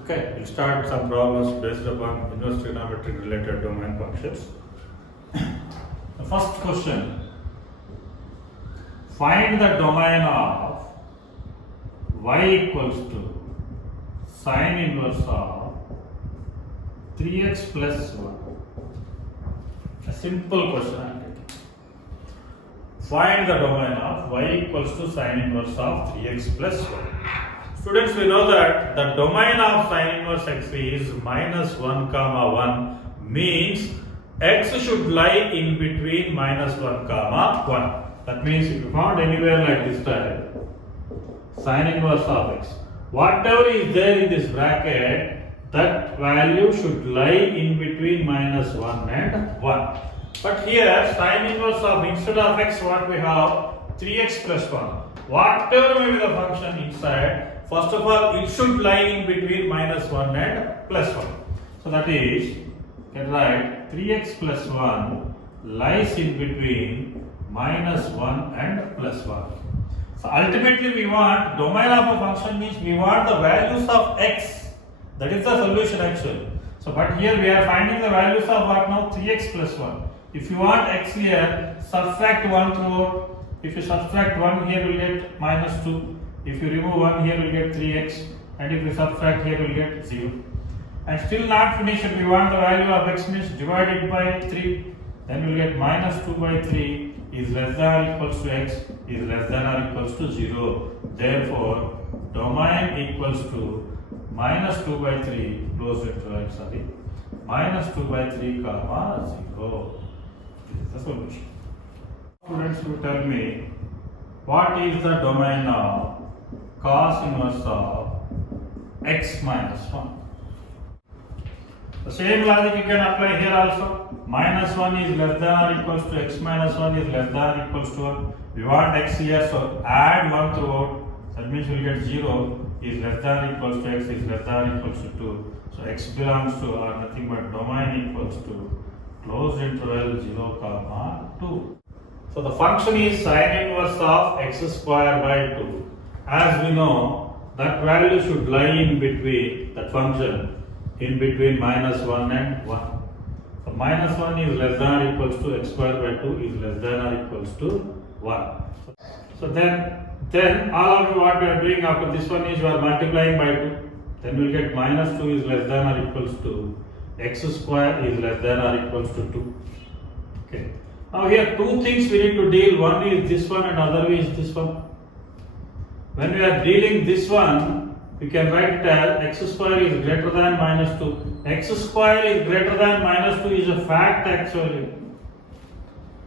Okay, we'll start some problems based upon inverse trigonometric related domain functions. The first question, find the domain of y equals to sine inverse of 3x plus 1. A simple question I'm taking. Find the domain of y equals to sine inverse of 3x plus 1. Students, we know that the domain of sine inverse x is minus 1 comma 1, means x should lie in between minus 1 comma 1. That means if you found anywhere like this type, sine inverse of x, whatever is there in this bracket, that value should lie in between minus 1 and 1. But here sine inverse of, instead of x, what we have 3x plus 1. Whatever may be the function inside, first of all, it should lie in between minus 1 and plus 1. So that is, get right, 3x plus 1 lies in between minus 1 and plus 1. So ultimately we want, domain of a function means we want the values of x. That is the solution actually. So but here we are finding the values of what now? 3x plus 1. If you want x here, subtract 1 throughout. If you subtract 1 here, you will get minus 2. If you remove 1 here, you will get 3x, and if you subtract here, you will get 0. And still not finished, we want the value of x means divided by 3. Then we will get minus 2 by 3 is less than or equals to x is less than or equals to 0. Therefore, domain equals to minus 2 by 3 close interval, minus 2 by 3 comma 0. This is the solution. Students, who tell me what is the domain of cos inverse of x minus 1. The same logic you can apply here also. Minus 1 is less than or equals to x minus 1 is less than or equals to 1. We want x here, so add 1 throughout. That means we will get 0 is less than or equals to x is less than or equals to 2. So x belongs to or nothing but domain equals to closed interval 0 comma 2. So the function is sine inverse of x square by 2. As we know, that value should lie in between, that function, in between minus 1 and 1. So minus 1 is less than or equals to x square by 2 is less than or equals to 1. So then all of you what we are doing after this one is you are multiplying by 2. Then we will get minus 2 is less than or equals to x square is less than or equals to 2. Okay. Now here two things we need to deal. One is this one and other is this one. When we are dealing this one, we can write it as x square is greater than minus 2. X square is greater than minus 2 is a fact actually.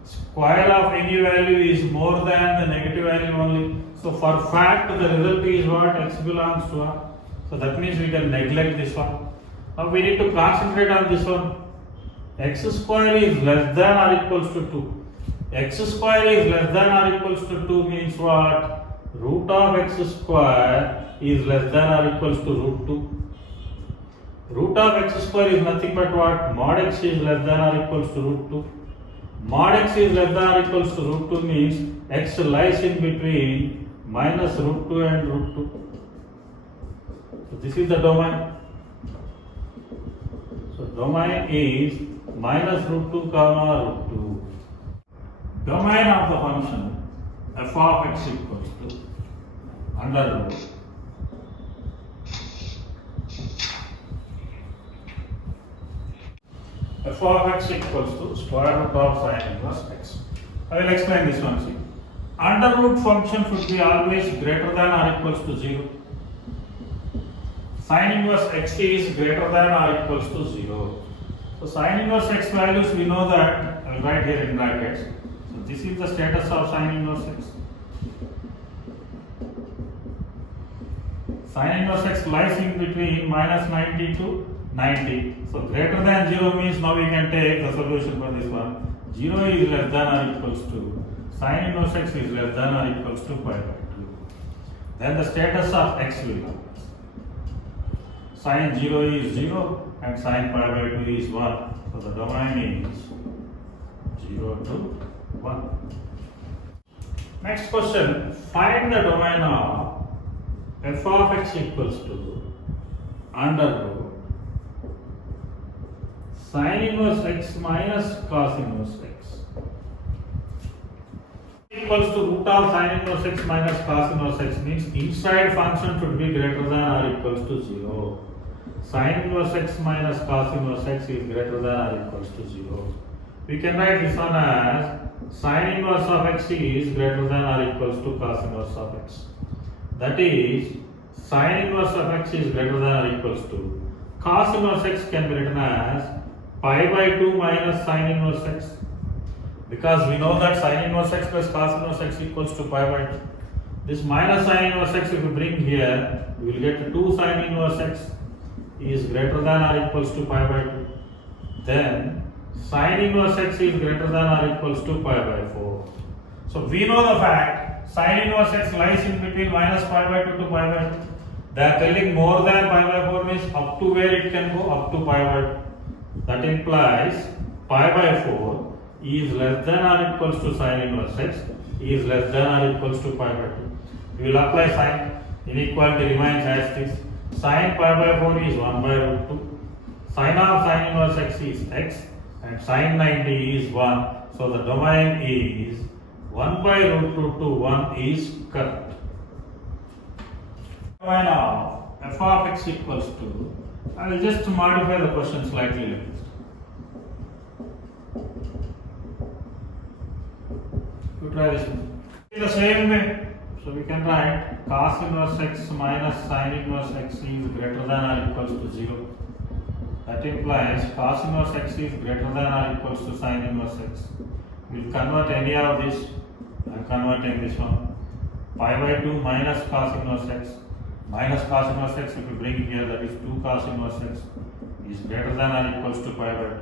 Square of any value is more than the negative value only. So for fact the result is what? X belongs to 1. So that means we can neglect this one. Now we need to concentrate on this one. X square is less than or equals to 2. X square is less than or equals to 2 means what? Root of x square is less than or equals to root 2. Root of x square is nothing but what? Mod x is less than or equals to root 2. Mod x is less than or equals to root 2 means x lies in between minus root 2 and root 2. So this is the domain. So domain is minus root 2 comma root 2. Domain of the function f of x equals to under root f of x equals to square root of sine inverse x. I will explain this one. See, under root function should be always greater than or equals to 0. Sine inverse x is greater than or equals to 0. So sine inverse x values we know that, I will write here in brackets. So this is the status of sine inverse x. Sine inverse x lies in between minus 90 to 90. So greater than 0 means now we can take the solution for this one. 0 is less than or equals to, sine inverse x is less than or equals to pi by 2. Then the status of x will come. Sine 0 is 0 and sine pi by 2 is 1. So the domain is 0 to 1. Next question, find the domain of f of x equals to under root sin inverse x minus cos inverse x equals to root of sin inverse x minus cos inverse x means inside function should be greater than or equals to 0. Sin inverse x minus cos inverse x is greater than or equals to 0. We can write this one as sin inverse of x is greater than or equals to cos inverse of x. That is, sin inverse of x is greater than or equals to cos inverse x can be written as pi by 2 minus sin inverse x, because we know that sin inverse x plus cos inverse x equals to pi by 2. This minus sin inverse x if we bring here, we will get 2 sin inverse x is greater than or equals to pi by 2. Then sin inverse x is greater than or equals to pi by 4. So we know the fact sin inverse x lies in between minus pi by 2 to pi by 2. They are telling more than pi by 4 means up to where it can go, up to pi by 2. That implies pi by 4 is less than or equals to sin inverse x is less than or equals to pi by 2. We will apply sign. Inequality remains as this. Sin pi by 4 is 1 by root 2. Sin of sin inverse x is x and sin 90 is 1. So the domain is 1 by root 2 to 1 is correct. Domain of f of x equals to, I will just modify the question slightly like this. You try this one. In the same way, so we can write cos inverse x minus sin inverse x is greater than or equals to 0. That implies cos inverse x is greater than or equals to sin inverse x. We will convert any of this. I am converting this one. Pi by 2 minus cos inverse x. Minus cos inverse x, if we bring here, that is 2 cos inverse x is greater than or equals to pi by 2.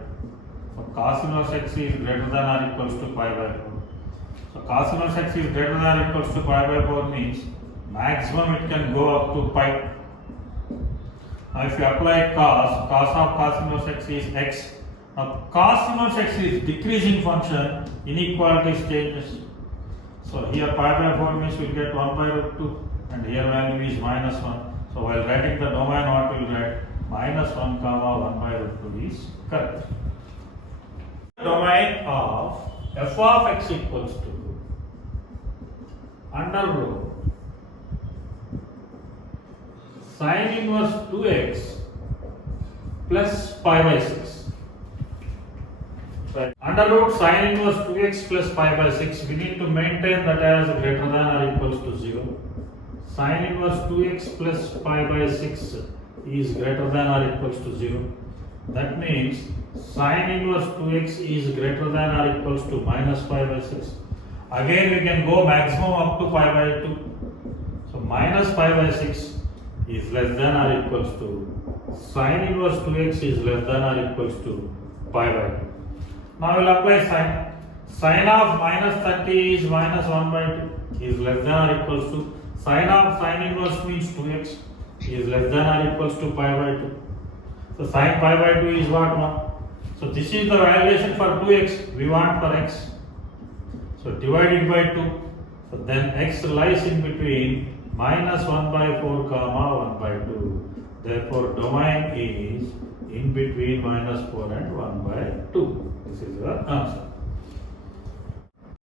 So cos inverse x is greater than or equals to pi by 4. So cos inverse x is greater than or equals to pi by 4 means maximum it can go up to pi. Now if you apply cos of cos inverse x is x. Now cos inverse x is decreasing function, inequality changes. So here pi by 4 means we will get 1 by root 2 and here value is minus 1. So while writing the domain, what we will write? Minus 1 comma 1 by root 2 is correct. Domain of f of x equals to under root sin inverse 2x plus pi by 6. Right. Under root sin inverse 2x plus pi by 6, we need to maintain that as greater than or equals to 0. Sin inverse 2x plus pi by 6 is greater than or equals to 0. That means sin inverse 2x is greater than or equals to minus pi by 6. Again we can go maximum up to pi by 2. So minus pi by 6 is less than or equals to sin inverse 2x is less than or equals to pi by 2. Now we will apply sign. Sin of minus 30 is minus 1 by 2 is less than or equals to sin of sin inverse means 2x is less than or equals to pi by 2. So sin pi by 2 is what? 1. So this is the valuation for 2x, we want for x. So divided by 2. So then x lies in between minus 1 by 4 comma 1 by 2. Therefore domain is in between minus 4 and 1 by 2. This is your answer.